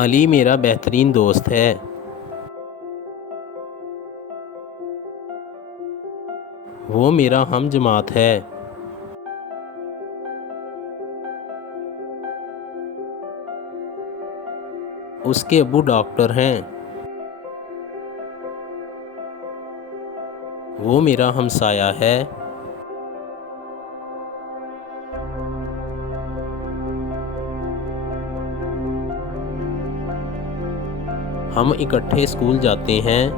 अली मेरा बेहतरीन दोस्त है। वो मेरा हम जमात है। उसके अब्बू डॉक्टर हैं। वो मेरा हमसाया है। हम इकट्ठे स्कूल जाते हैं।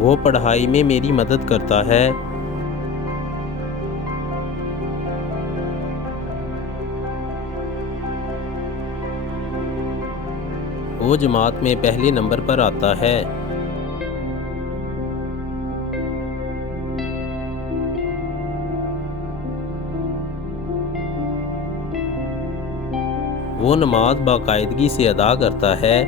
वो पढ़ाई में मेरी मदद करता है। वो जमात में पहले नंबर पर आता है। वो नमाज बाकायदगी से अदा करता है।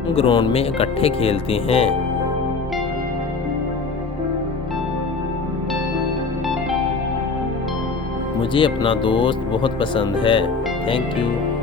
हम ग्राउंड में इकट्ठे खेलते हैं। मुझे अपना दोस्त बहुत पसंद है। Thank you.